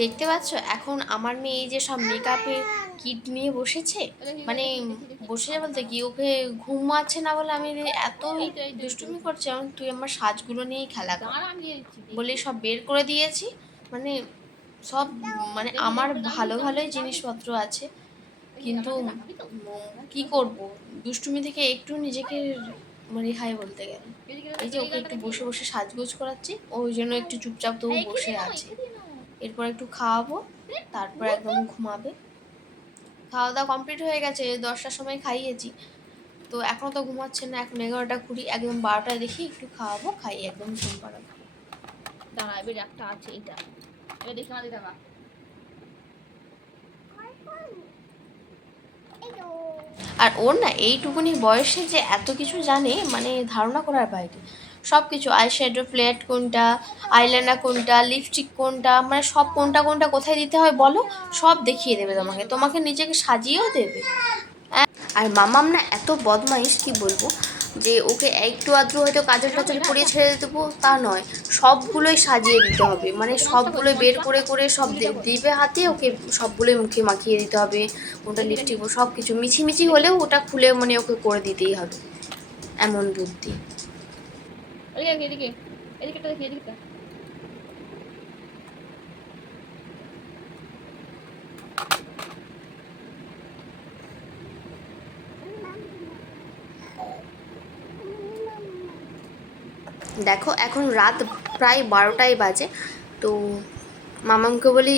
দেখতে পাচ্ছ এখন আমার মেয়ে এই যে সব মেকআপের কিট নিয়ে বসেছে, মানে বসেছে বলতে কি, ওকে ঘুমাচ্ছে না বলে আমি এতই দুষ্টুমি করছে, এখন তুই আমার সাজগুলো নিয়েই খেলা কর বলে সব বের করে দিয়েছি। মানে সব, মানে আমার ভালো ভালোই জিনিসপত্র আছে, কিন্তু কি করব, দুষ্টুমি থেকে একটু নিজেকে রেহাই বলতে গেলে। এই যে ওকে একটু বসে বসে সাজগোজ করাচ্ছি, ওই জন্য একটু চুপচাপ তবু বসে আছে। এরপর একটু খাওয়াবো, তারপর একদম ঘুমাবে। খাওয়া দাওয়া কমপ্লিট হয়ে গেছে, 10টার সময় খাইয়েছি, তো এখনো তো ঘুমাচ্ছে না। এখন 11টা 20, একদম 12টায় দেখি একটু খাওয়াবো, খাইয়ে একদম ঘুম পাড়াবো। দাঁড়া, এবার একটা আছে এটা, এবার দেখি আমাদের দাঁড়া। আর ওর না এইটুকুনি বয়সে যে এত কিছু জানে, মানে ধারণা করার বাইরে। সব কিছু, আইশ্যাডো প্লেট কোনটা, আইলাইনার কোনটা, লিপস্টিক কোনটা, মানে সব কোনটা কোনটা কোথায় দিতে হয় বলো, সব দেখিয়ে দেবে তোমাকে, তোমাকে নিজেকে সাজিয়েও দেবে। আর মামাম না এত বদমাইশ কি বলবো, যে ওকে একটু আধটু হয়তো কাজল টাজল পরিয়ে ছেড়ে দেবো তা নয়, সবগুলোই সাজিয়ে দিতে হবে, মানে সবগুলোই বের করে করে সব দিবে হাতে, ওকে সবগুলোই মুখে মাখিয়ে দিতে হবে, ওটা লিপস্টিক সব কিছু মিছিমিছি হলেও ওটা খুলে মানে ওকে করে দিতেই হবে, এমন বুদ্ধি। এদিকে এদিকে এদিকে দেখি, এদিকে দেখো এখন রাত প্রায় 12টাই বাজে, তো মামামকে বলি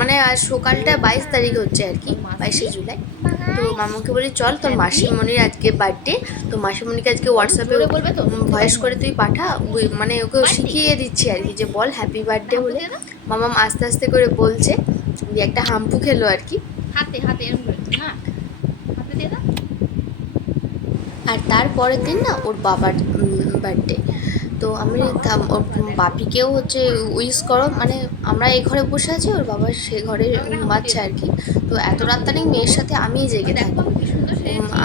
মানে আজ সকালটা 22 তারিখ হচ্ছে আর কি, 22শে জুলাই। তো মামাকে বলি চল, তোর মাসিমণির আজকে বার্থডে, তো মাসিমণিকে আজকে হোয়াটসঅ্যাপে ভয়েস করে তুই পাঠা, মানে ওকে শিখিয়ে দিচ্ছি আর কি, যে বল হ্যাপি বার্থডে বলে। মামাম আস্তে আস্তে করে বলছে, দিয়ে একটা হাম্পু খেলো আর কি, হাতে হাতে এরকম করে, হ্যাঁ হাতে দিয়ে দাও। আর তারপরের দিন না ওর বাবার বার্থডে, তো আমি ওর বাপিকেও হচ্ছে উইশ করো, মানে আমরা এই ঘরে বসে আছি, ওর বাবা সে ঘরে ঘুমাচ্ছে আর কি। তো এত রাতটানি মেয়ের সাথে আমিই জেগে থাকি,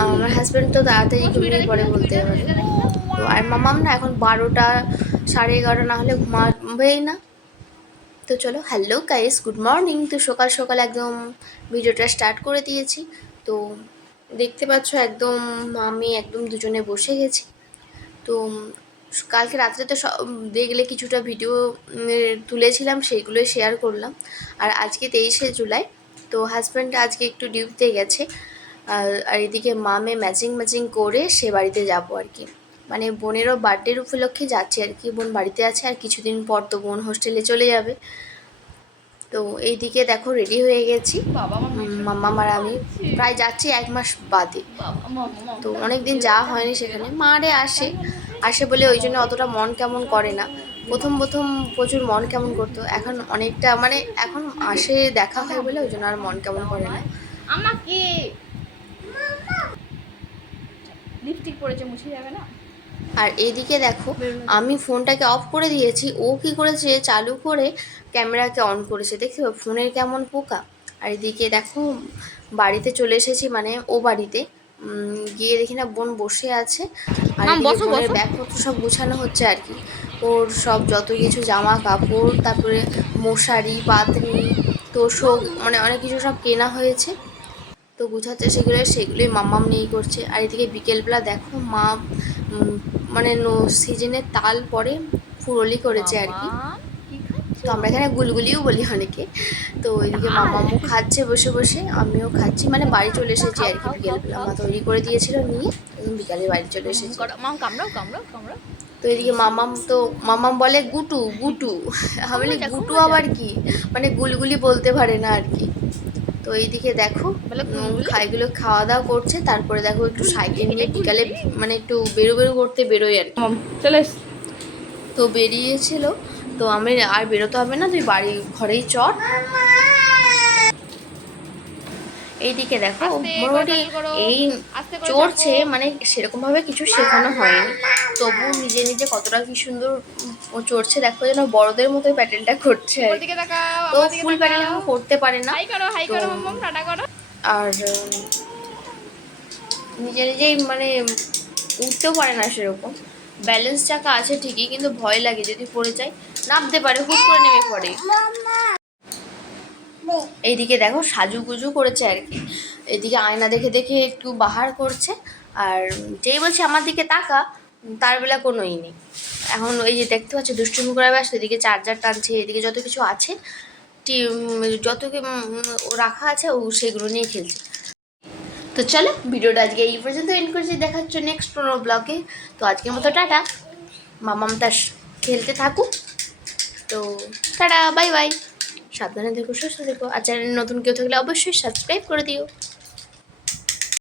আমার হাজব্যান্ড তো তাড়াতাড়ি ঘুমিয়ে পড়ে বলতে পারে। তো আর মামাম না এখন 12টা 11:30 না হলে ঘুমাবেই না। তো চলো, হ্যালো গাইস, গুড মর্নিং। তো সকাল সকাল একদম ভিডিওটা স্টার্ট করে দিয়েছি। তো দেখতে পাচ্ছ একদম আমি একদম দুজনে বসে গেছি। তো কালকে রাত্রে তো দেখলে কিছুটা ভিডিও তুলেছিলাম, সেইগুলোই শেয়ার করলাম। আর আজকে 23শে জুলাই, তো হাজব্যান্ড আজকে একটু ডিউটিতে গেছে, আর এদিকে মামে ম্যাচিং করে সে বাড়িতে যাবো আর কি, মানে বোনেরও বার্থডের উপলক্ষে যাচ্ছে আর কি, বোন বাড়িতে আছে, আর কিছুদিন পর তো বোন হোস্টেলে চলে যাবে। তো এইদিকে দেখো রেডি হয়ে গেছি, মাম্মা আর আমি প্রায় যাচ্ছি 1 মাস বাদে, তো অনেক দিন যাওয়া হয়নি সেখানে। মা রে আসে বলে ওই জন্য অতটা মন কেমন করে না, প্রথম প্রথম প্রচুর মন কেমন করতো, এখন অনেকটা মানে এখন আসে দেখা হয় বলে ওই জন্য আর মন কেমন করে না। আমাকে লিপস্টিক পরেছে, মুছে যাবে না। আর এইদিকে দেখো আমি ফোনটাকে অফ করে দিয়েছি, ও কি করেছে চালু করে ক্যামেরাকে অন করেছে, দেখতে ফোনের কেমন পোকা। আর এদিকে দেখো বাড়িতে চলে এসেছি, মানে ও বাড়িতে গিয়ে দেখি না বোন বসে আছে, আর এদিকে বোনের ব্যাগপত্র সব গুছানো হচ্ছে আর কি, ওর সব যত কিছু জামা কাপড়, তারপরে মশারি পাতনি তোষক, মানে অনেক কিছু সব কেনা হয়েছে, তো গুছাচ্ছে সেগুলোই মাম্মাম নিয়েই করছে। আর এদিকে বিকেলবেলা দেখো মা মানে সিজনের তাল পরে ফুরলি করেছে আর কি, তো আমরা এখানে গুলগুলিও বলি অনেকে। তো ওইদিকে মামামও খাচ্ছে বসে বসে, আমিও খাচ্ছি, মানে বাড়ি চলে এসেছি আর কি বিকেলবেলা, মা তৈরি করে দিয়েছিল নিয়ে একদম বিকালে বাড়ি চলে এসেছি। তো এদিকে মামাম বলে গুটু গুটু, আমি বলি গুটু আবার কি, মানে গুলগুলি বলতে পারে না আর কি। তো এইদিকে দেখো এগুলো খাওয়া দাওয়া করছে, তারপরে দেখো একটু সাইকেল নিয়ে বিকালে মানে একটু বেরো করতে বেরোই আর কি, চলে তো বেরিয়েছিল। তো আমি আর বেরোতে হবে না, তুই বাড়ি ঘরেই চট। এইদিকে দেখো মোটামুটি এই চড়ছে, মানে সেরকমভাবে কিছু শেখানো হয়নি, তবু নিজে নিজে কতটা কি সুন্দর ও চড়ছে, দেখো যেন বড়দের মতোই প্যাটেলটা করছে আর কি। তো ফুল প্যাটেল এখন করতে পারে না, আর নিজে নিজেই মানে উঠতেও পারে না সেরকম, ব্যালেন্স চাকা আছে ঠিকই, কিন্তু ভয় লাগে যদি পড়ে যায়, নামতে পারে, হুট করে নেমে পড়ে। এইদিকে দেখো সাজুগুজু করেছে আর কি, এদিকে আয়না দেখে দেখে একটু বাহার করছে, আর যেই বলছে আমার দিকে তাকা, তার বেলা কোনোই নেই। এখন এই যে দেখতে পাচ্ছ দুষ্টুমি করে ব্যস্ত, এদিকে চার্জার টানছে, এদিকে যত কিছু আছে যত ও রাখা আছে ও সেগুলো নিয়ে খেলছে। তো চলো ভিডিওটা আজকে এই পর্যন্ত এন্ড করছি, দেখা হচ্ছে নেক্সট কোনো ব্লগে। তো আজকের মতো টাটা, মামাম তার খেলতে থাকুক। তো টাটা, বাই বাই, সাবধানে থেকো, সুস্থ থেকো, আর চ্যানেলে নতুন কেউ থাকলে অবশ্যই সাবস্ক্রাইব করে দিও।